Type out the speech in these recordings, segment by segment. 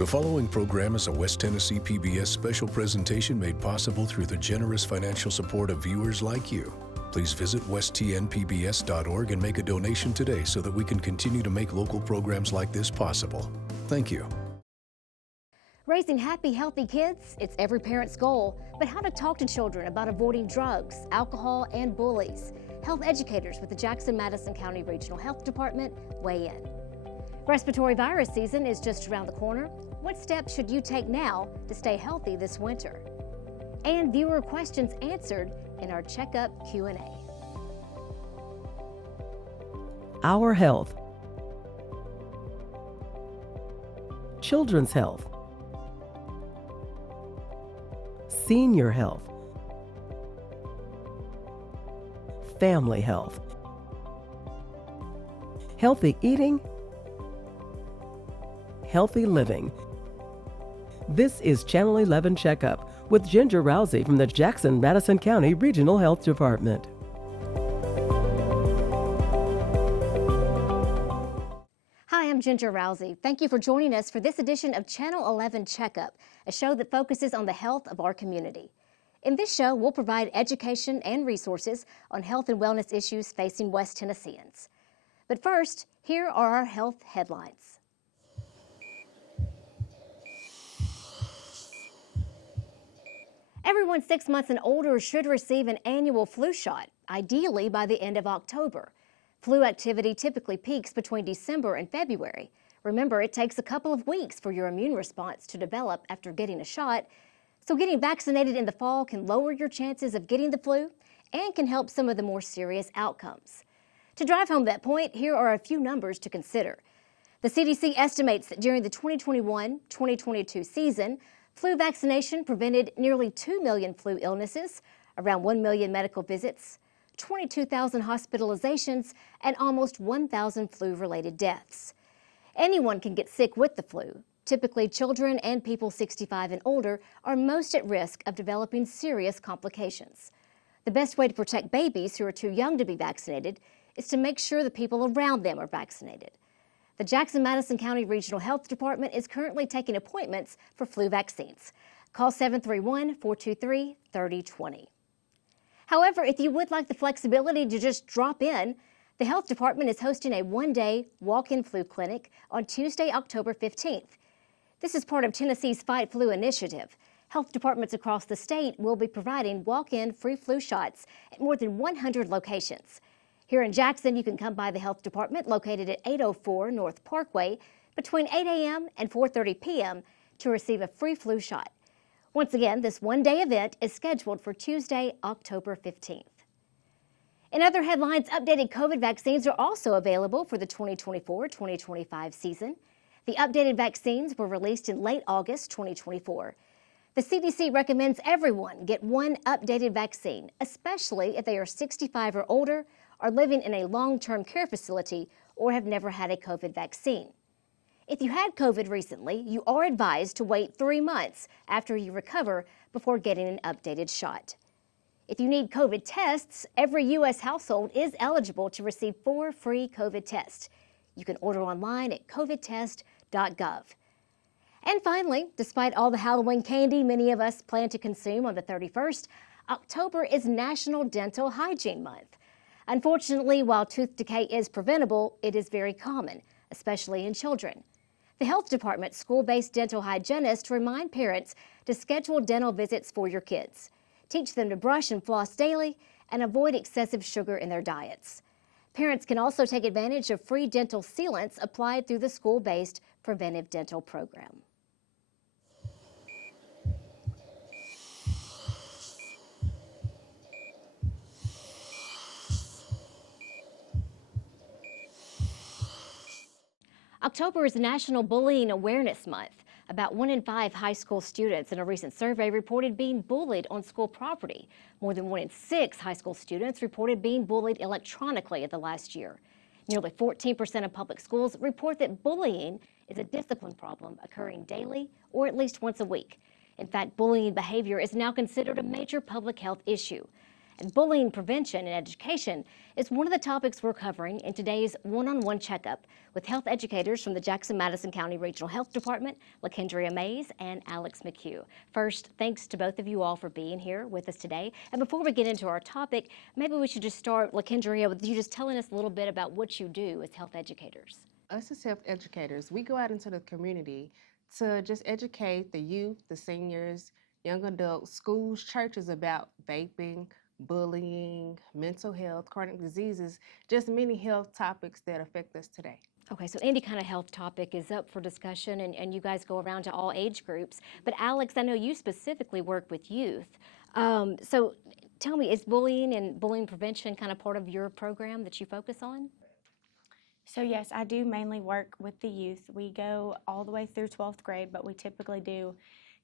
The following program is a West Tennessee PBS special presentation made possible through the generous financial support of viewers like you. Please visit westtnpbs.org and make a donation today so that we can continue to make local programs like this possible. Thank you. Raising happy, healthy kids, it's every parent's goal. But how to talk to children about avoiding drugs, alcohol, and bullies? Health educators with the Jackson-Madison County Regional Health Department weigh in. Respiratory virus season is just around the corner. What steps should you take now to stay healthy this winter? And viewer questions answered in our Checkup Q&A. Our health. Children's health. Senior health. Family health. Healthy eating. Healthy living. This is Channel 11 Checkup with Ginger Rousey from the Jackson-Madison County Regional Health Department. Hi, I'm Ginger Rousey. Thank you for joining us for this edition of Channel 11 Checkup, a show that focuses on the health of our community. In this show, we'll provide education and resources on health and wellness issues facing West Tennesseans. But first, here are our health headlines. Everyone 6 months and older should receive an annual flu shot, ideally by the end of October. Flu activity typically peaks between December and February. Remember, it takes a couple of weeks for your immune response to develop after getting a shot, so getting vaccinated in the fall can lower your chances of getting the flu and can help some of the more serious outcomes. To drive home that point, here are a few numbers to consider. The CDC estimates that during the 2021-2022 season, flu vaccination prevented nearly 2 million flu illnesses, around 1 million medical visits, 22,000 hospitalizations, and almost 1,000 flu-related deaths. Anyone can get sick with the flu. Typically, children and people 65 and older are most at risk of developing serious complications. The best way to protect babies who are too young to be vaccinated is to make sure the people around them are vaccinated. The Jackson-Madison County Regional Health Department is currently taking appointments for flu vaccines. Call 731-423-3020. However, if you would like the flexibility to just drop in, the Health Department is hosting a one-day walk-in flu clinic on Tuesday, October 15th. This is part of Tennessee's Fight Flu initiative. Health departments across the state will be providing walk-in free flu shots at more than 100 locations. Here in Jackson, you can come by the Health Department located at 804 North Parkway between 8 a.m. and 4:30 p.m. to receive a free flu shot. Once again, this one-day event is scheduled for Tuesday, October 15th. In other headlines, updated COVID vaccines are also available for the 2024-2025 season. The updated vaccines were released in late August 2024. The CDC recommends everyone get one updated vaccine, especially if they are 65 or older, are living in a long-term care facility, or have never had a COVID vaccine. If you had COVID recently, you are advised to wait 3 months after you recover before getting an updated shot. If you need COVID tests, every U.S. household is eligible to receive 4 free COVID tests. You can order online at covidtest.gov. And finally, despite all the Halloween candy many of us plan to consume on the 31st, October is National Dental Hygiene Month. Unfortunately, while tooth decay is preventable, it is very common, especially in children. The Health Department's school-based dental hygienists remind parents to schedule dental visits for your kids. Teach them to brush and floss daily and avoid excessive sugar in their diets. Parents can also take advantage of free dental sealants applied through the school-based preventive dental program. October is National Bullying Awareness Month. About 1 in 5 high school students in a recent survey reported being bullied on school property. More than 1 in 6 high school students reported being bullied electronically in the last year. Nearly 14% of public schools report that bullying is a discipline problem occurring daily or at least once a week. In fact, bullying behavior is now considered a major public health issue. And bullying prevention and education is one of the topics we're covering in today's one-on-one checkup with health educators from the Jackson-Madison County Regional Health Department, LaKendria Mays and Alex McHugh. First, thanks to both of you all for being here with us today. And before we get into our topic, maybe we should just start, LaKendria, with you just telling us a little bit about what you do as health educators. Us as health educators, we go out into the community to just educate the youth, the seniors, young adults, schools, churches about vaping, bullying, mental health, chronic diseases, just many health topics that affect us today. Okay, so any kind of health topic is up for discussion, and you guys go around to all age groups. But Alex, I know you specifically work with youth. So tell me, is bullying and bullying prevention kind of part of your program that you focus on? So yes, I do mainly work with the youth. We go all the way through 12th grade, but we typically do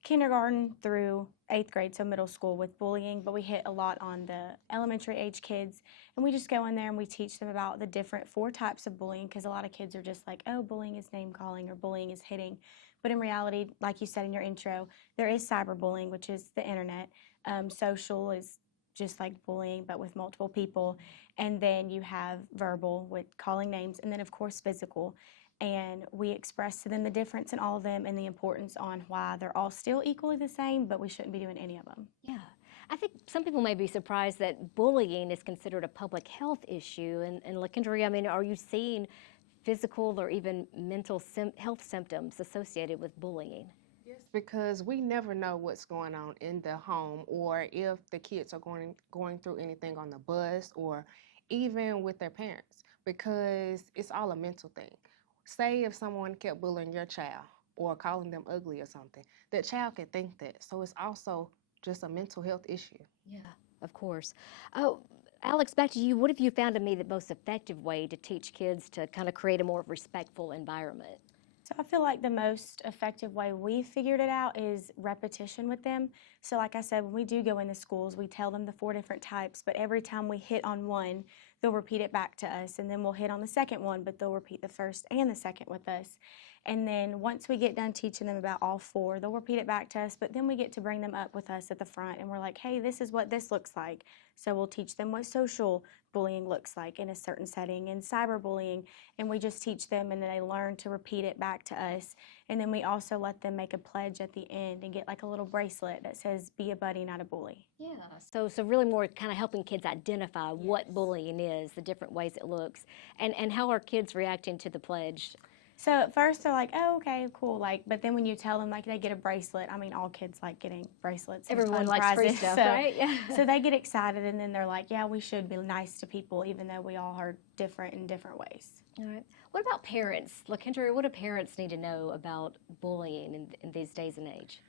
kindergarten through 8th grade, so middle school with bullying, but we hit a lot on the elementary age kids, and we just go in there and we teach them about the different 4 types of bullying, because a lot of kids are just like, oh, bullying is name calling or bullying is hitting. But in reality, like you said in your intro, there is cyberbullying, which is the internet. Social is just like bullying, but with multiple people. And then you have verbal with calling names, and then of course physical. And we express to them the difference in all of them and the importance on why they're all still equally the same, but we shouldn't be doing any of them. Yeah. I think some people may be surprised that bullying is considered a public health issue. And LaKendria, I mean, are you seeing physical or even mental health symptoms associated with bullying? Yes, because we never know what's going on in the home, or if the kids are going through anything on the bus, or even with their parents, because it's all a mental thing. Say if someone kept bullying your child or calling them ugly or something, that child could think that. So it's also just a mental health issue. Yeah, of course. Oh, Alex, back to you. What have you found to be the most effective way to teach kids to kind of create a more respectful environment? So I feel like the most effective way we figured it out is repetition with them. So like I said, when we do go into schools, we tell them the 4 different types, but every time we hit on one, they'll repeat it back to us, and then we'll hit on the second one, but they'll repeat the first and the second with us. And then once we get done teaching them about all 4, they'll repeat it back to us, but then we get to bring them up with us at the front, and we're like, hey, this is what this looks like. So we'll teach them what social bullying looks like in a certain setting and cyberbullying, and we just teach them, and then they learn to repeat it back to us. And then we also let them make a pledge at the end and get like a little bracelet that says, be a buddy, not a bully. Yeah, so really more kind of helping kids identify what bullying is, the different ways it looks, and how are kids reacting to the pledge? So at first they're like, oh, okay, cool, but then when you tell them they get a bracelet, I mean, all kids like getting bracelets. Everyone likes free stuff, right? Yeah. So they get excited, and then they're like, yeah, we should be nice to people, even though we all are different in different ways. All right. What about parents? LaKendria, what do parents need to know about bullying in these days and age?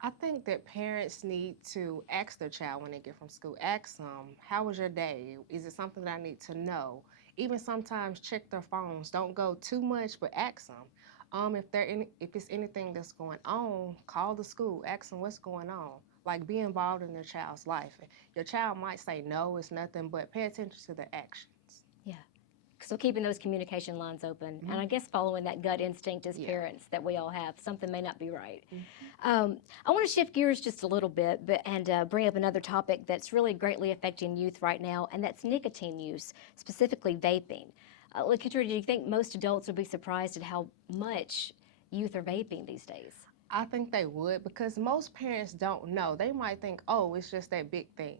I think that parents need to ask their child when they get from school, ask them, how was your day? Is it something that I need to know? Even sometimes check their phones. Don't go too much, but ask them. If it's anything that's going on, call the school, ask them what's going on. Like, be involved in their child's life. Your child might say no, it's nothing, but pay attention to their actions. Yeah. So keeping those communication lines open, and I guess following that gut instinct as parents that we all have. Something may not be right. I want to shift gears just a little bit and bring up another topic that's really greatly affecting youth right now, and that's nicotine use, specifically vaping. LaKendria, do you think most adults would be surprised at how much youth are vaping these days? I think they would, because most parents don't know. They might think, oh, it's just that big thing.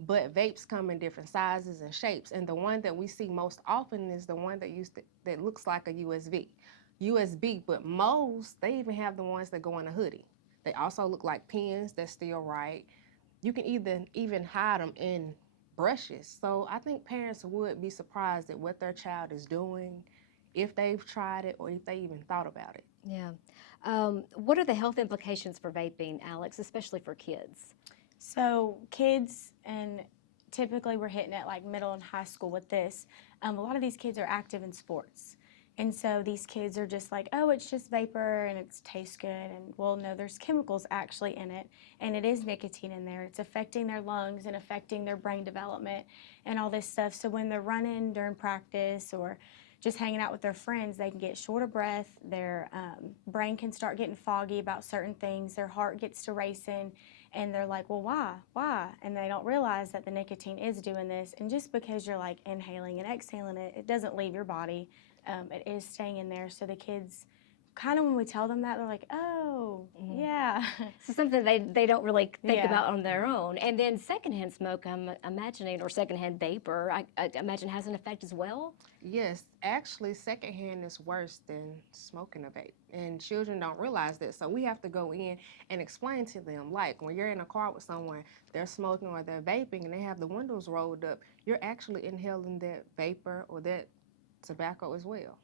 But vapes come in different sizes and shapes, and the one that we see most often is the one that looks like a USB, but most, they even have the ones that go in a hoodie. They also look like pens. That's still right. You can even hide them in brushes. So I think parents would be surprised at what their child is doing, if they've tried it or if they even thought about it. Yeah. What are the health implications for vaping, Alex, especially for kids? So kids, and typically we're hitting at middle and high school with this, a lot of these kids are active in sports. And so these kids are just like, oh, it's just vapor and it tastes good. And well, no, there's chemicals actually in it. And it is nicotine in there. It's affecting their lungs and affecting their brain development and all this stuff. So when they're running during practice or just hanging out with their friends, they can get short of breath. Their brain can start getting foggy about certain things. Their heart gets to racing. And they're like, well, why? And they don't realize that the nicotine is doing this. And just because you're like inhaling and exhaling it, it doesn't leave your body. It is staying in there. So the kids, kind of when we tell them that, they're like, oh, yeah. So something they don't really think Yeah. about on their own. And then secondhand smoke, I'm imagining, or secondhand vapor, I imagine has an effect as well? Yes, actually, secondhand is worse than smoking a vape, and children don't realize that. So we have to go in and explain to them, like when you're in a car with someone, they're smoking or they're vaping, and they have the windows rolled up, you're actually inhaling that vapor or that tobacco as well.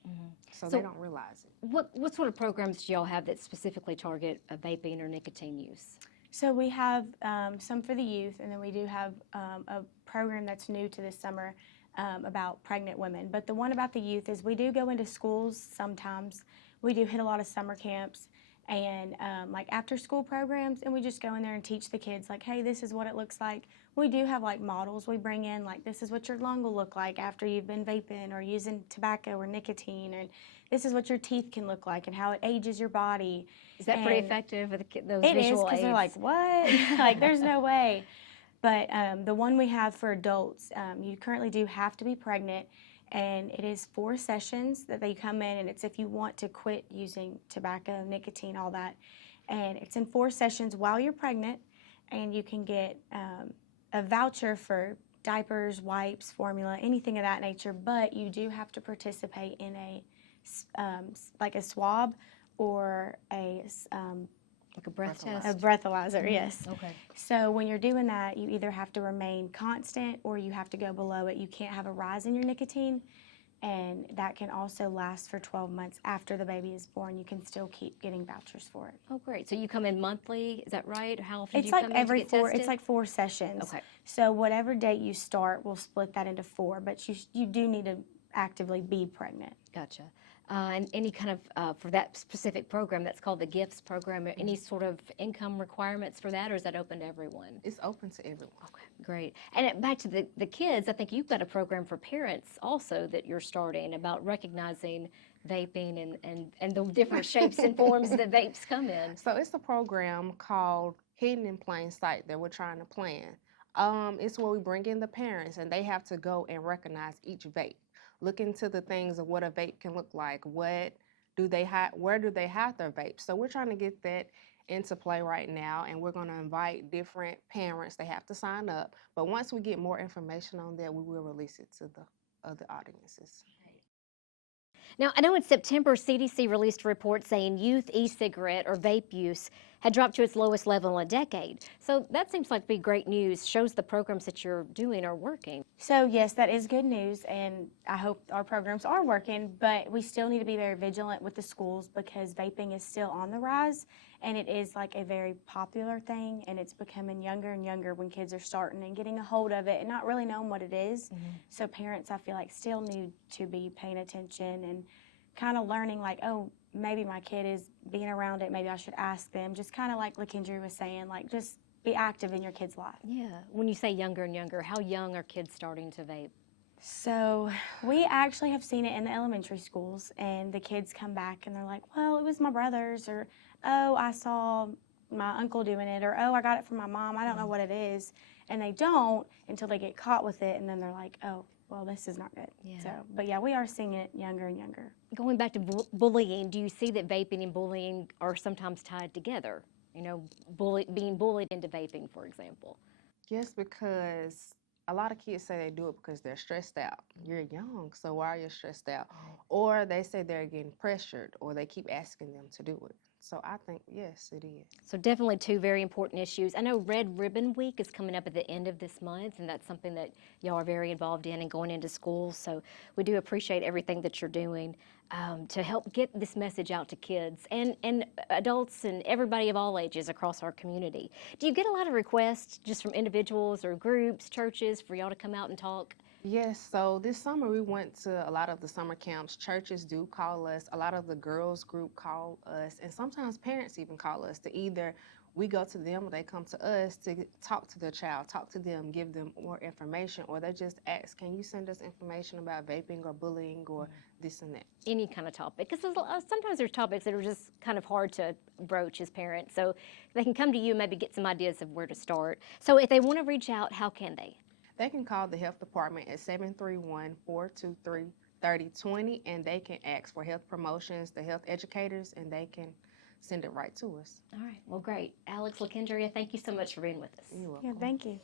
So they don't realize it. What sort of programs do y'all have that specifically target vaping or nicotine use? So we have some for the youth, and then we do have a program that's new to this summer about pregnant women. But the one about the youth is we do go into schools sometimes. We do hit a lot of summer camps and like after school programs, and we just go in there and teach the kids like, hey, this is what it looks like. We do have like models we bring in, like this is what your lung will look like after you've been vaping or using tobacco or nicotine, and this is what your teeth can look like and how it ages your body. Is that pretty effective with those It is, visual because aids? they're like, what? Like, there's no way. But the one we have for adults, you currently do have to be pregnant, and it is 4 sessions that they come in, and it's if you want to quit using tobacco, nicotine, all that. And it's in 4 sessions while you're pregnant, and you can get a voucher for diapers, wipes, formula, anything of that nature, but you do have to participate in a like a swab or like a breath test? a breathalyzer, yes. Okay. So when you're doing that, you either have to remain constant or you have to go below it. You can't have a rise in your nicotine, and that can also last for 12 months after the baby is born. You can still keep getting vouchers for it. Oh, great. So you come in monthly, is that right? How often do It's you like come in every to get 4. tested? It's like 4 sessions. Okay. So whatever date you start, we'll split that into 4. But you do need to actively be pregnant. Gotcha. And any kind of, for that specific program that's called the GIFTS program, any sort of income requirements for that, or is that open to everyone? It's open to everyone. Okay, great. And back to the kids, I think you've got a program for parents also that you're starting about recognizing vaping and the different shapes and forms that vapes come in. So it's a program called Hidden in Plain Sight that we're trying to plan. It's where we bring in the parents, and they have to go and recognize each vape. Look into the things of what a vape can look like. What do they hide? Where do they hide their vapes? So we're trying to get that into play right now, and we're going to invite different parents. They have to sign up. But once we get more information on that, we will release it to the other audiences. Now, I know in September, CDC released a report saying youth e-cigarette or vape use had dropped to its lowest level in a decade. So that seems like be great news, shows the programs that you're doing are working. So yes, that is good news, and I hope our programs are working, but we still need to be very vigilant with the schools because vaping is still on the rise, and it is like a very popular thing, and it's becoming younger and younger when kids are starting and getting a hold of it and not really knowing what it is. So parents, I feel like, still need to be paying attention and kind of learning like, oh, maybe my kid is being around it, maybe I should ask them. Just kind of like LaKendra was saying, like just be active in your kid's life. Yeah. When you say younger and younger, how young are kids starting to vape? So we actually have seen it in the elementary schools, and the kids come back and they're like, well, it was my brother's, or oh, I saw my uncle doing it, or oh, I got it from my mom, I don't know what it is. And they don't until they get caught with it, and then they're like, oh, well, this is not good. Yeah. So, but yeah, we are seeing it younger and younger. Going back to bullying, do you see that vaping and bullying are sometimes tied together? You know, being bullied into vaping, for example. Yes, because a lot of kids say they do it because they're stressed out. You're young, so why are you stressed out? Or they say they're getting pressured, or they keep asking them to do it. So I think, yes, it is. So definitely 2 very important issues. I know Red Ribbon Week is coming up at the end of this month, and that's something that y'all are very involved in and going into schools. So we do appreciate everything that you're doing to help get this message out to kids and adults and everybody of all ages across our community. Do you get a lot of requests just from individuals or groups, churches, for y'all to come out and talk? Yes, so this summer we went to a lot of the summer camps. Churches do call us, a lot of the girls group call us, and sometimes parents even call us to either we go to them or they come to us to talk to the child, talk to them, give them more information, or they just ask, can you send us information about vaping or bullying or this and that? Any kind of topic, because sometimes there's topics that are just kind of hard to broach as parents, so they can come to you and maybe get some ideas of where to start. So if they want to reach out, how can they? They can call the health department at 731-423-3020, and they can ask for health promotions, the health educators, and they can send it right to us. All right, well, great. Alex LaKendria, thank you so much for being with us. You're welcome. Yeah, thank you.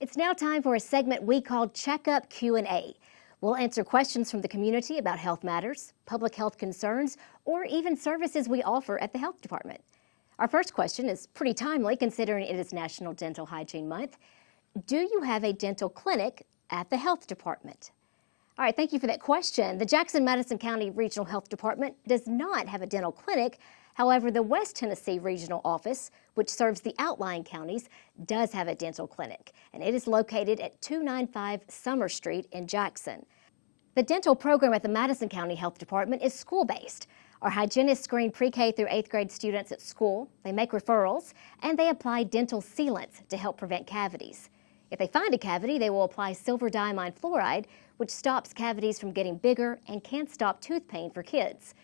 It's now time for a segment we call Checkup Q&A. We'll answer questions from the community about health matters, public health concerns, or even services we offer at the health department. Our first question is pretty timely considering it is National Dental Hygiene Month. Do you have a dental clinic at the health department? All right, thank you for that question. The Jackson-Madison County Regional Health Department does not have a dental clinic. However, the West Tennessee Regional Office, which serves the outlying counties, does have a dental clinic, and it is located at 295 Summer Street in Jackson. The dental program at the Madison County Health Department is school-based. Our hygienists screen pre-K through 8th grade students at school, they make referrals, and they apply dental sealants to help prevent cavities. If they find a cavity, they will apply silver diamine fluoride, which stops cavities from getting bigger and can stop tooth pain for kids.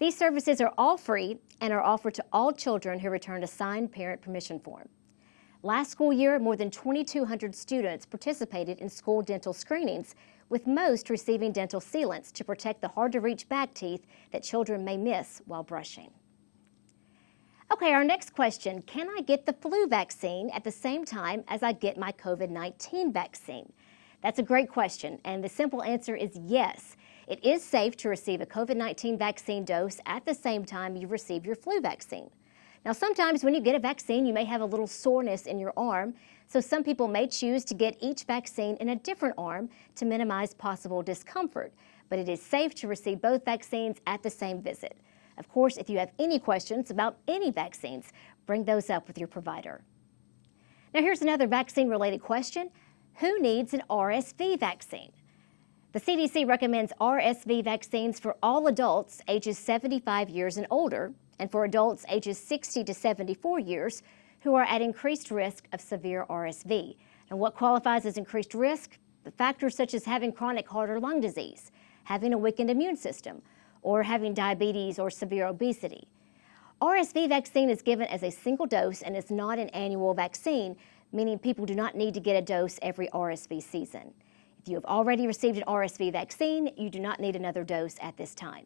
These services are all free and are offered to all children who return a signed parent permission form. Last school year, more than 2,200 students participated in school dental screenings, with most receiving dental sealants to protect the hard-to-reach back teeth that children may miss while brushing. Okay, our next question, can I get the flu vaccine at the same time as I get my COVID-19 vaccine? That's a great question, and the simple answer is yes. It is safe to receive a COVID-19 vaccine dose at the same time you receive your flu vaccine. Now, sometimes when you get a vaccine, you may have a little soreness in your arm, so some people may choose to get each vaccine in a different arm to minimize possible discomfort, but it is safe to receive both vaccines at the same visit. Of course, if you have any questions about any vaccines, bring those up with your provider. Now, here's another vaccine-related question. Who needs an RSV vaccine? The CDC recommends RSV vaccines for all adults ages 75 years and older, and for adults ages 60 to 74 years who are at increased risk of severe RSV. And what qualifies as increased risk? The factors such as having chronic heart or lung disease, having a weakened immune system, or having diabetes or severe obesity. RSV vaccine is given as a single dose and is not an annual vaccine, meaning people do not need to get a dose every RSV season. If you have already received an RSV vaccine, you do not need another dose at this time.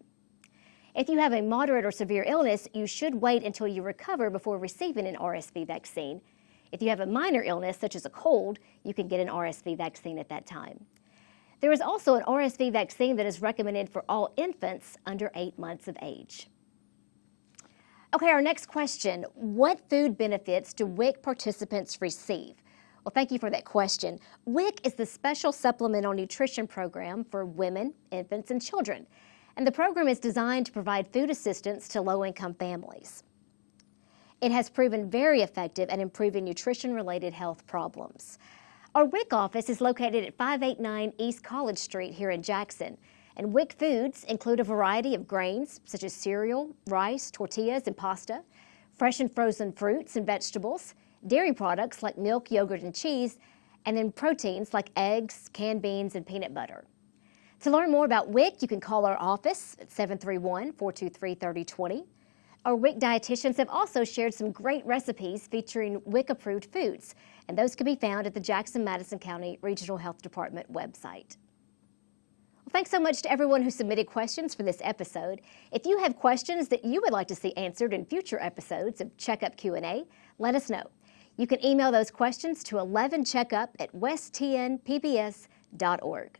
If you have a moderate or severe illness, you should wait until you recover before receiving an RSV vaccine. If you have a minor illness, such as a cold, you can get an RSV vaccine at that time. There is also an RSV vaccine that is recommended for all infants under 8 months of age. Okay, our next question, what food benefits do WIC participants receive? Well, thank you for that question. WIC is the Special Supplemental Nutrition Program for women, infants, and children. And the program is designed to provide food assistance to low-income families. It has proven very effective at improving nutrition-related health problems. Our WIC office is located at 589 East College Street here in Jackson. And WIC foods include a variety of grains, such as cereal, rice, tortillas, and pasta, fresh and frozen fruits and vegetables, dairy products like milk, yogurt, and cheese, and then proteins like eggs, canned beans, and peanut butter. To learn more about WIC, you can call our office at 731-423-3020. Our WIC dietitians have also shared some great recipes featuring WIC-approved foods, and those can be found at the Jackson-Madison County Regional Health Department website. Well, thanks so much to everyone who submitted questions for this episode. If you have questions that you would like to see answered in future episodes of Checkup Q&A, let us know. You can email those questions to 11checkup@westtnpbs.org.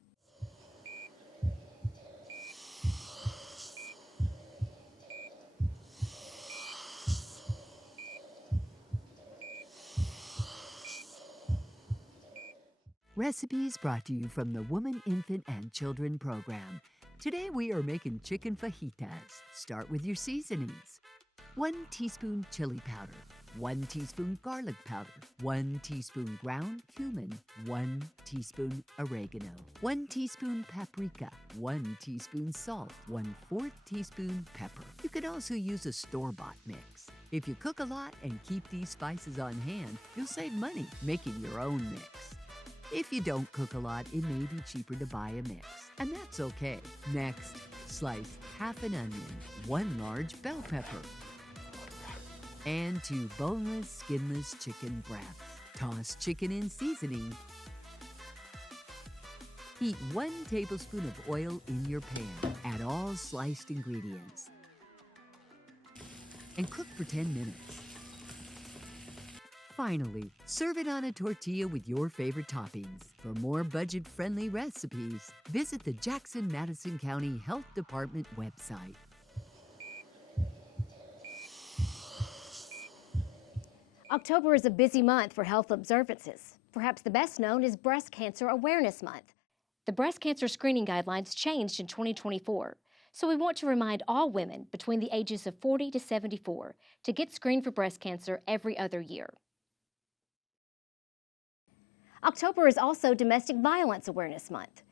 Recipes brought to you from the Woman, Infant, and Children program. Today we are making chicken fajitas. Start with your seasonings. 1 teaspoon chili powder, 1 teaspoon garlic powder, 1 teaspoon ground cumin, 1 teaspoon oregano, 1 teaspoon paprika, 1 teaspoon salt, 1/4 teaspoon pepper. You could also use a store-bought mix. If you cook a lot and keep these spices on hand, you'll save money making your own mix. If you don't cook a lot, it may be cheaper to buy a mix, and that's okay. Next, slice half an onion, 1 large bell pepper, and 2 boneless, skinless chicken breasts. Toss chicken in seasoning. Heat 1 tablespoon of oil in your pan. Add all sliced ingredients and cook for 10 minutes. Finally, serve it on a tortilla with your favorite toppings. For more budget-friendly recipes, visit the Jackson-Madison County Health Department website. October is a busy month for health observances. Perhaps the best known is Breast Cancer Awareness Month. The breast cancer screening guidelines changed in 2024, so we want to remind all women between the ages of 40 to 74 to get screened for breast cancer every other year. October is also Domestic Violence Awareness Month.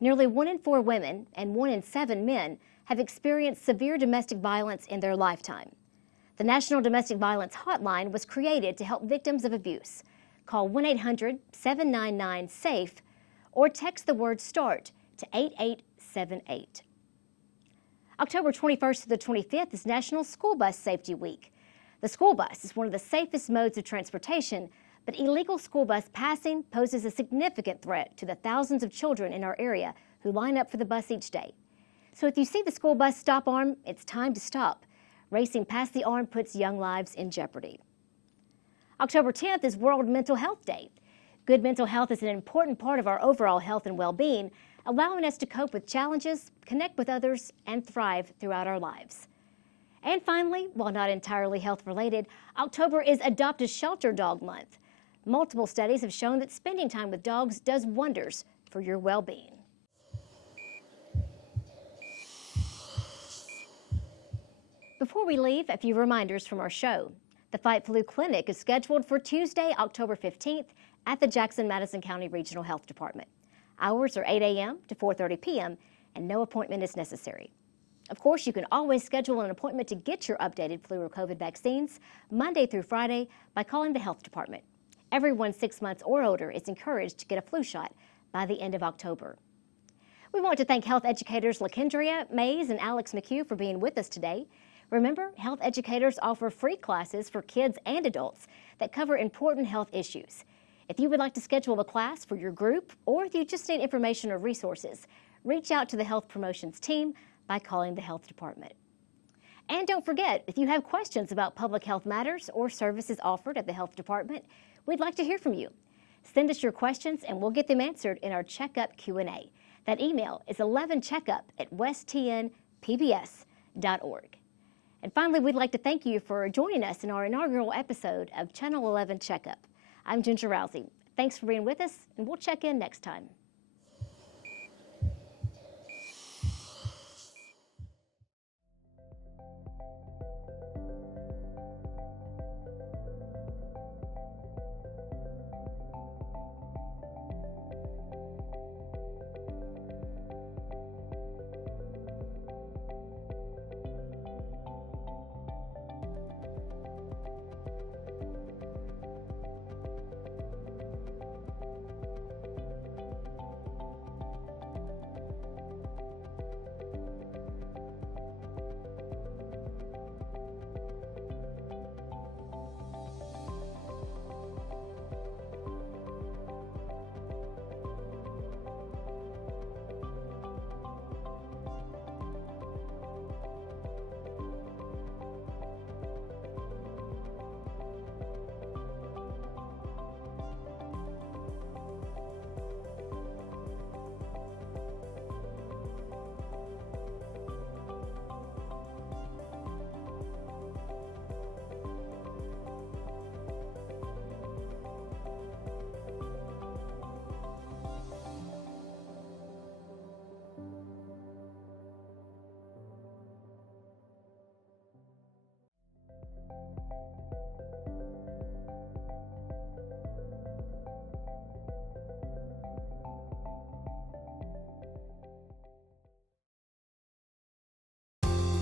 Nearly 1 in 4 women and 1 in 7 men have experienced severe domestic violence in their lifetime. The National Domestic Violence Hotline was created to help victims of abuse. Call 1-800-799-SAFE or text the word START to 8878. October 21st to the 25th is National School Bus Safety Week. The school bus is one of the safest modes of transportation, but illegal school bus passing poses a significant threat to the thousands of children in our area who line up for the bus each day. So if you see the school bus stop arm, it's time to stop. Racing past the arm puts young lives in jeopardy. October 10th is World Mental Health Day. Good mental health is an important part of our overall health and well-being, allowing us to cope with challenges, connect with others, and thrive throughout our lives. And finally, while not entirely health-related, October is Adopt a Shelter Dog Month. Multiple studies have shown that spending time with dogs does wonders for your well-being. Before we leave, a few reminders from our show. The Fight Flu Clinic is scheduled for Tuesday, October 15th at the Jackson-Madison County Regional Health Department. Hours are 8 a.m. to 4:30 p.m. and no appointment is necessary. Of course, you can always schedule an appointment to get your updated flu or COVID vaccines Monday through Friday by calling the health department. Everyone 6 months or older is encouraged to get a flu shot by the end of October. We want to thank health educators LaKendria Mays and Alex McHugh for being with us today. Remember, health educators offer free classes for kids and adults that cover important health issues. If you would like to schedule a class for your group, or if you just need information or resources, reach out to the Health Promotions team by calling the Health Department. And don't forget, if you have questions about public health matters or services offered at the Health Department, we'd like to hear from you. Send us your questions and we'll get them answered in our Checkup Q&A. That email is 11checkup@westtnpbs.org. And finally, we'd like to thank you for joining us in our inaugural episode of Channel 11 Checkup. I'm Ginger Rousey. Thanks for being with us, and we'll check in next time.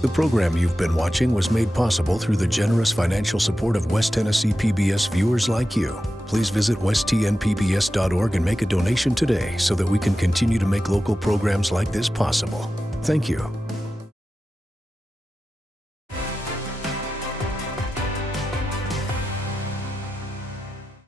The program you've been watching was made possible through the generous financial support of West Tennessee PBS viewers like you. Please visit westtnpbs.org and make a donation today so that we can continue to make local programs like this possible. Thank you.